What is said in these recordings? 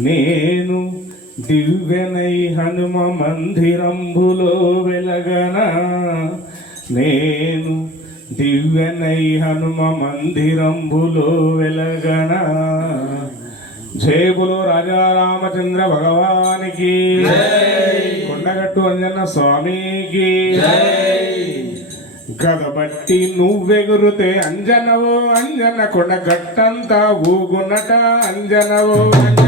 నేను దివ్యనై హనుమ మందిరంబులో వెలగనా? నేను దివ్యనై హనుమ మందిరంబులో వెలగనా? జయబులో రాజా రామచంద్ర భగవానికి. కొండగట్టు అంజన్న స్వామికి. గదబట్టి నువ్వెగురుతే అంజనవో అంజన కొండ గట్టంతా ఊగునట అంజనవో. అంజన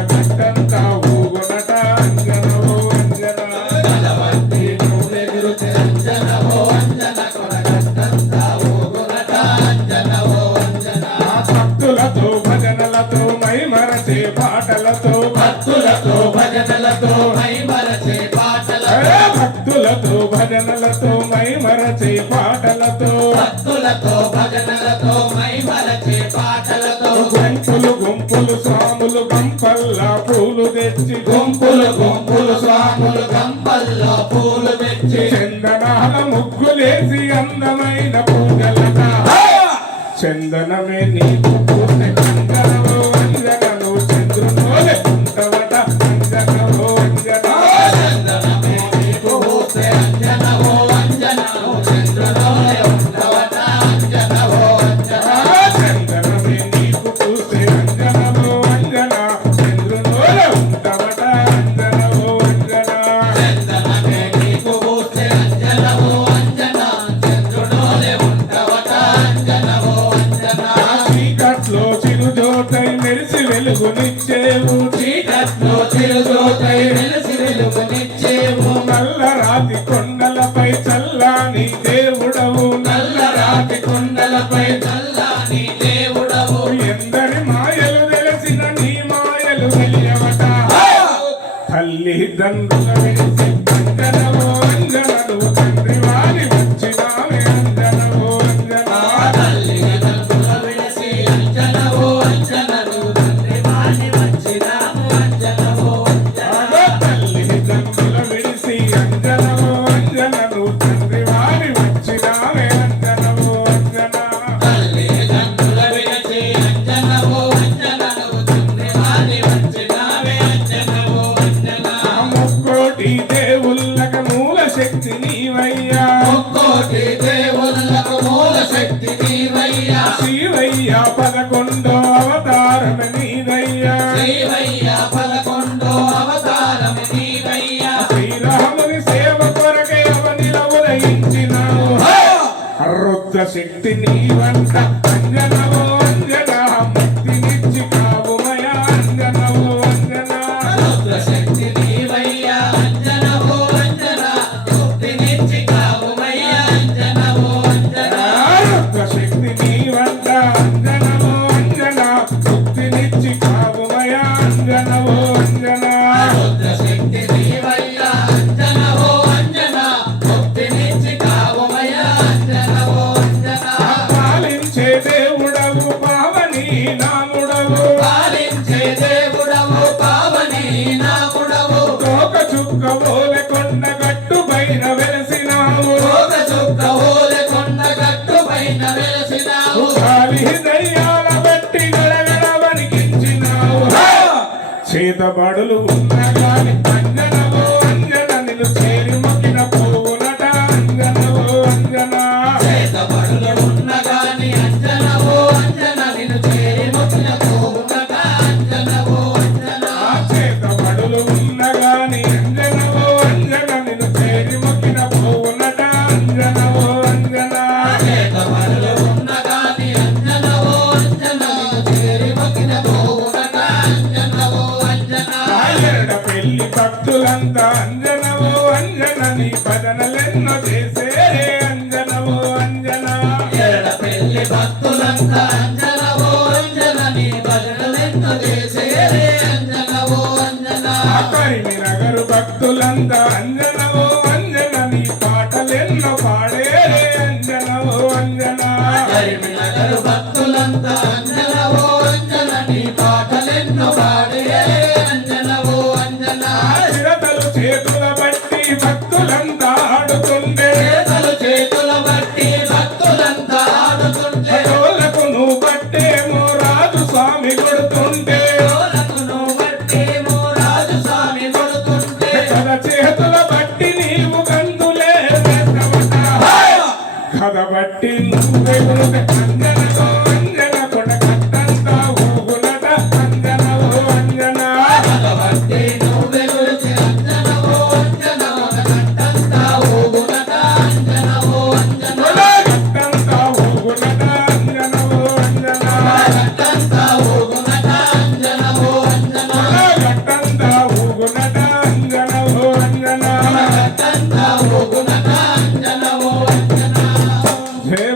భక్తులతో భజనలతో మై మరచే పాటలతో. గుంపులు గుంపులు స్వాములు గంపల్లా పూలు తెచ్చి. గుంపులు గుంపులు స్వాములు గంపల్లో పూలు తెచ్చి. చందనాల ముగ్గులేసి అందమైన పూజలట. చందనమే నీకు Aguenta శివయ్య పదకొండో అవతారం నీదయ్యా. శ్రీవయ్య పదకొండో అవతారం నీవయ్యా శ్రీరాముని సేవ కొరకై అవనిలో ఉదయించినావు. రుద్ర శక్తి నీవంట అంజనవో నాముడవు పాలించే దేవుడవు పావని చుక్క కొండ గట్టు పైన వెలసినావు భోగ చుక్క ఓలె కొండ గట్టు పైన వెలసినావు గాలి దయ్యాల బట్టి గడగడ వణికించినావు చేతబడులు ఉన్న గాలి భక్తులంతా అంజనవో అంజన నీ భజనలెన్నో చేసే అంజనవో అంజన. ఎరడ పెళ్ళి భక్తులంతా అంజనవో అంజన నీ భజనలెన్నో చేసేరే అంజనవో అంజన. కరిమి నగరు భక్తులంతా అంజనవో అంజన నీ పాటలెన్నో పాడే అంజనవో అంజన. కరిమినగరు ごめんご。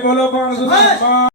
కట్టంతా ఊగునట